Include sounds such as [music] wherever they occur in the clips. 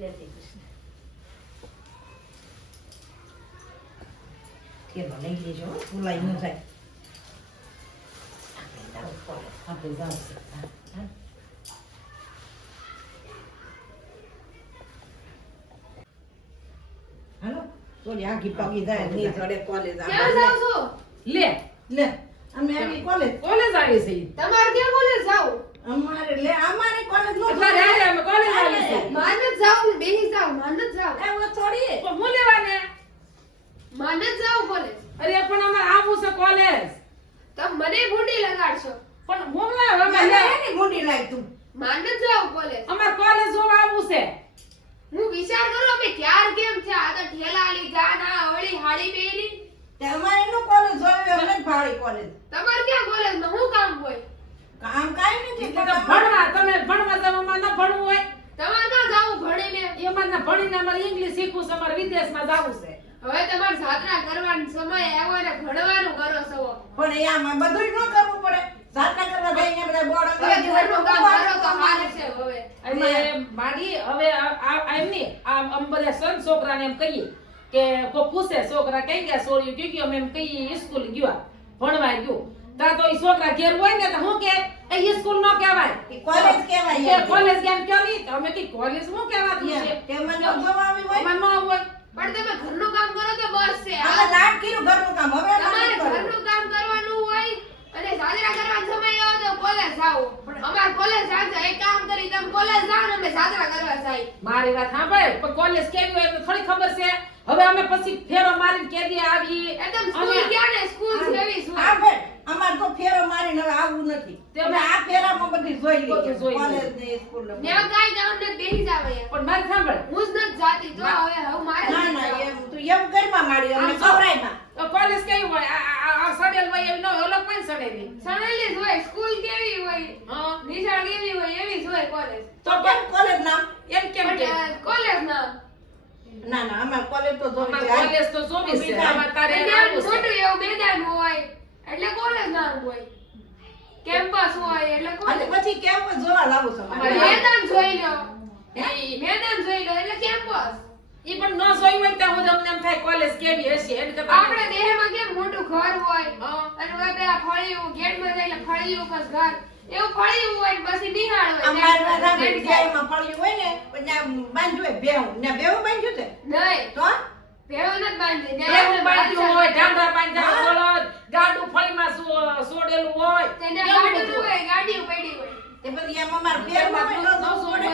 જય શ્રી કૃષ્ણ. લઈ લેજો બોલાઈ ન જાય. આપણે જાવ આપણે હાલો સોરી આખી પાકી જાય ની જોડે કોલેજ ક્યાં લે લે અમે કોલેજ કોલેજ આવી છે. તમારે તમે મને ગુંડી લગાડશો. પણ હું ના અમે અમે લે લાગ તું. માન જ જાવ કોલેજ અમારે કોલેજ જોવા આવું છે. હું વિચાર કરો અમે ક્યાર કેમ છે? આ તો ઠેલા લીધા ના અવળી હાડી પહેરી તમારે નો કોલેજ જોયો અમને ભાડી કોલેજ તમારે ક્યાં કોલેજમાં? હું કામ હોય? કામ કાઈ નથી એટલે તો ભણવા તમે ભણવા જાવ અમારે ન ભણવું હોય. તમારે ક્યાં જાવું ભણીને? એમાં ના ભણીને અમારે ઇંગ્લિશ શીખવું છે અમારે વિદેશમાં જાવું છે. હવે તમારે જાત્રા કરવાનો સમય આવ્યો ને ભણવાનું કરો છો. પણ એ આમાં બધુંય ન કરવું પડે. જાત્રા કરવા જઈને બધા બોર્ડ હવે ઘરનું કામ કરો તો હાલે છે હવે. અને માડી હવે આ- એમની આ બધા સન છોકરાને એમ કહીએ કે કો પૂછે છોકરા કઈ ગયા? સોળ્યું ક્યું ગયો અમે એમ કહીએ સ્કૂલ ગયા ભણવા ગયું. તા તો ઈ છોકરા ઘેર હોય ને તો હું કે એ સ્કૂલ નો કહેવાય. કોલેજ કહેવાય કોલેજ કેમ કયો નહીં? તો અમે કે કોલેજ શું કહેવાતું. છે? કે મને ન હોય. પણ તમે ઘરનું કામ કરો તો બસ છે. હવે આ લાડ કર્યું ઘરનું કામ. હવે તમારે ઘરનું કામ કરવાનું હોય અને સાજરા કરવાનો સમય આવે તો કોલેજ જાઓ. અમાર કોલેજ જાજો એક કામ કરી તમે કોલેજ જાઓ ને અમે સાજરા કરવા જાય. મારી વાત સાંભળ? પણ કોલેજ કેવી હોય તો થોડી ખબર છે. હવે અમે પછી ફેરો મારીને કેદી આવી એકદમ સ્કૂલ ગયા ને સ્કૂલ કેવી ભાઈ, તો ફેરો નથી. તમે આ ફેરામાં બધી જોઈ લઈએ. કોલેજ ને સ્કૂલ ને ત્યાં કાંઈ કામ ને બેહી જાવ પણ મારે સાંભળ. હું જ નથી જાતી તો હવે હવે મારે ના ના એમ તું એમ કરવા માંડી અમે આમ તો કોલેજ કેવી હોય? આ- સડેલ હોય એવી ન ઓલો કોઈ સડેલી? સણેલી જ હોય. સ્કૂલ કેવી હોય? હા. નિશાળ કેવી હોય? એવી જ હોય કોલેજ. તો કેમ કોલેજ નામ? એમ કેમ કે? કોલેજ ના ના ના અમારે કોલેજ તો જોવી છે. કોલેજ તો જોવી છે. અમારે તારે મોટું છે. એવું મેદાન હોય. એટલે કોલેજ નામ હોય. કેમ્પસ હોય એટલે અને પછી કેમ જોવા લાવું છે મેદાન જોઈ લો મેદાન જોઈ લો એટલે કેમ્પસ. ઈ પણ ન જોઈ હોય ત્યાં હું તમને એમ થાય કોલેજ કેવી હશે એમ કે આપણે દેહમાં કેમ મોટું ઘર હોય. અને હવે પેલા ફળિયું ગેટમાં જાય એટલે ફળિયું પર ઘર. એવું ફળિયું હોય ને પછી નિહાળ હોય અમારા ગેટ જાય. વિદ્યાલયમાં પડ્યું હોય ને પછી બાંધ્યું હોય ભેહું. ને ભેહું બાંધ્યું છે નહીં. તો? ભેળો નથી બાંધી. એવું બાંધ્યું હોય ઢાંઢા બાંધ્યા હા. ગાડું ફળીમાં સોડેલું હોય. તેને એવું હોય. ગાડી પડી હોય. તે પછી એમ અમારે ફેરમાં હોય ન જોવું પડે.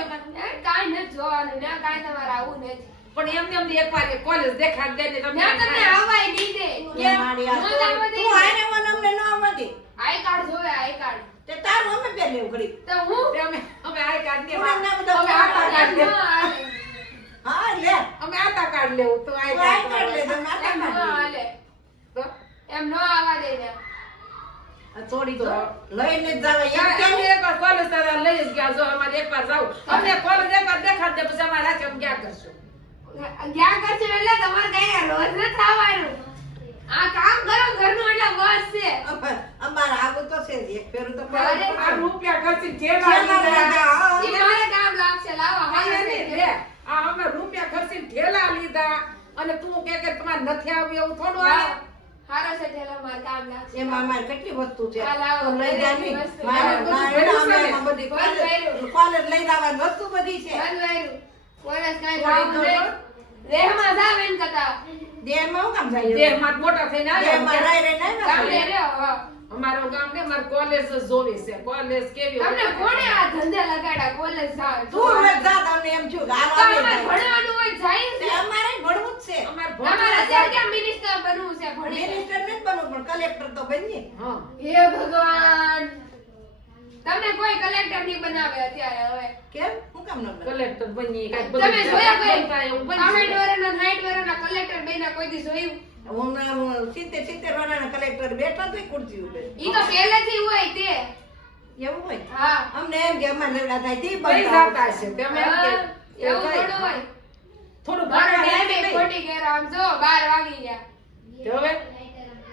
નથી જોવાનું ના કાંઈ તમારે આવું નથી. પણ એમને એમ એકવાર એ કોલેજ દેખાડ દે ને તમને ના તમને આવાય નહીં દે. એ મારી આ ન તો- જવા દે. તું આને મને અમને ન આવવા આઈ કાર્ડ જોવે આઈ કાર્ડ. તે તારું અમે પેલી ઉઘડી તો હું? અમે અમે આ કાર્ડ તું અમે આ કાર્ડ એમ લેવું. ન હાલે. હા લે કાર્ડ લેવું તો આ કાર્ડ લે, તો ન કાર્ડ લે. તો એમ નો આવા દે ને થોડી તો લઈને જ જાવે. એમ અમે કેમ? એકવાર કોલેજ તારા લઈ જ ગયા જો અમારે એકવાર જાવું અમને કોલેજ એકવાર દેખાડ દે પછી અમારે આજે ક્યાં કરશું ગયા કરશે એટલે તમારે કઈ રોજ ન થવાનું આ કામ કરો ઘરનું એટલે બસ છે અમારે- અમારે આવું તો છે એક ફેરું તો આ રૂપિયા ખર્ચી હા. મારે કામ લાગશે લાવો. લે. આ અમે રૂપિયા અને તું કે કે તમારે નથી આવ્યું એવું થોડું આવે હારો છે ઠેલા મારે કામ લાગશે એમાં અમારે કેટલી વસ્તુ છે તો લઈ જાવી. મારે બધું છે કોલેજ- લઈ જવાની વસ્તુ બધી છે બંધ વાયરું. કોલેજ કાંઈ કામ નહીં. રેહમાં જાવ એમ કરતા. દેહમાં હું કામ જાય દેહમાં મોટા થઈને દેહમાં રહી હા. અમારો ગામ ને મારે કોલેજ જ જોવી છે. કોલેજ કેવી તમને કોણે આ ધંધે લગાડ્યા કોલેજ જા તું હવે જા તમને એમ છું ગાવા અમારે ભણવાનું હોય જાય છે અમારે ભણવું જ છે. અમારે અમારે અત્યારે ક્યાં મિનિસ્ટર બનવું છે ભણીને મિનિસ્ટર નથી બનવું પણ કલેક્ટર તો બનીએ. હા. હે ભગવાન. તમને કોઈ કલેક્ટર નહીં બનાવે અત્યારે હવે. કેમ? હું કામ ન કલેક્ટર બનીએ તમે જોયા કોઈ? એવું સાઠ બનશે. વર્ષના સાઠ વર્ષના કલેક્ટર બન્યા કોઈ દી જોયું? હું ના- હું સિત્તેર સિત્તેર વાળાના કલેક્ટર બેઠા તો ખુરશી ઉપર. ઈ તો પહેલેથી હોય તે. એવું હોય? હા. અમને એમ કે અમારે લડા થાય તે બનતા જાતા હશે તમે એમ કે એવું થોડું હોય. થોડું ભણવા ટાઈમે ખોટી ગયા આમ જો બાર વાગી ગયા. જોવે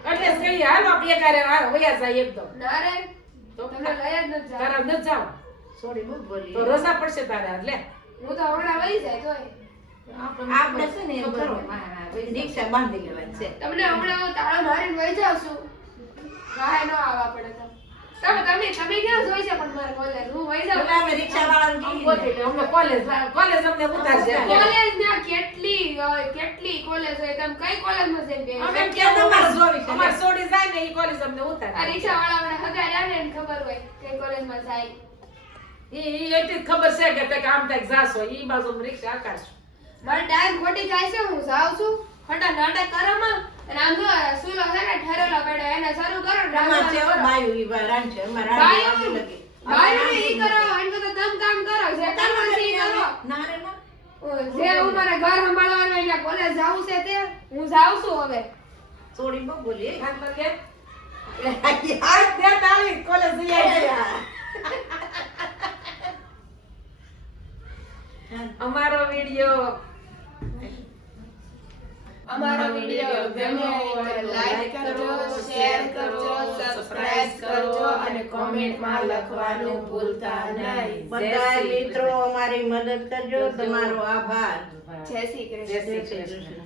હવે એટલે કહીએ હાલો આપણે એકારે હાલો વયા જાય એક ના રે. તો તમે લઈ જ નથી તારા ન જાવ સોરી બહુ બોલી તો રસા પડશે તારે એટલે. હું તો હમણાં વહી જાય તોય. આપણે છે ને એમ કરો. હોય. હા, રિક્ષા બાંધી લેવાની છે. તમને હમણાં તાળા મારીને વહી છું. વાહે ન આવવા પડે તો. તમે તમે તમે ક્યાં જોઈ છે પણ મારે કોલેજ હું વહી જાઉં. એટલે અમે રિક્ષાવાળાને આમ ગોતી લે. અમને કોલેજ કોલેજ અમને ઉતારશે કોલેજ ના કેટલી કેટલી કોલેજ હોય? તમે કઈ કોલેજમાં જઈને અમે કે અમારે જોવી છે. અમારે છોડી જાય ને ઈ કોલેજ અમને આ રિક્ષા વાળા મને હગા રહ્યા ને ખબર હોય કઈ કોલેજમાં જાય. ઈ ઈ એટલી જ ખબર છે કે આમ કંઈક જાશો. ઈ બાજુ રિક્ષા આકારશું. મારે ટાઈમ ખોટી થાય છે હું જાઉં છું. ખોટા નાટક કરવામાં. અને આમ જો સુલો છે ને ઠરેલો પડ્યો એને શરૂ કરો ડ્રામા છે. બાયું ઈ બા રાંધશે. અમારે બાયુ. ઈ કરો એને તો તમ કામ કરો જે કામ છે ઈ કરો. ના રે ના. જે હું મારા ઘર સંભાળવાનું એટલે કોલેજ જાવું છે તે. હું જાઉં છું હવે. થોડી બહુ બોલી. હાથ પર કે હા, તે તાળી કોલેજ જઈ આવી [laughs] અમારો વિડિયો અમારો વિડિયો ગમ્યો હોય તો લાઈક કરજો શેર કરજો સબસ્ક્રાઇબ કરજો અને કોમેન્ટમાં લખવાનું ભૂલતા નહીં. બધા મિત્રો અમારી મદદ કરજો. તમારો આભાર. જય શ્રી કૃષ્ણ. જય શ્રી કૃષ્ણ.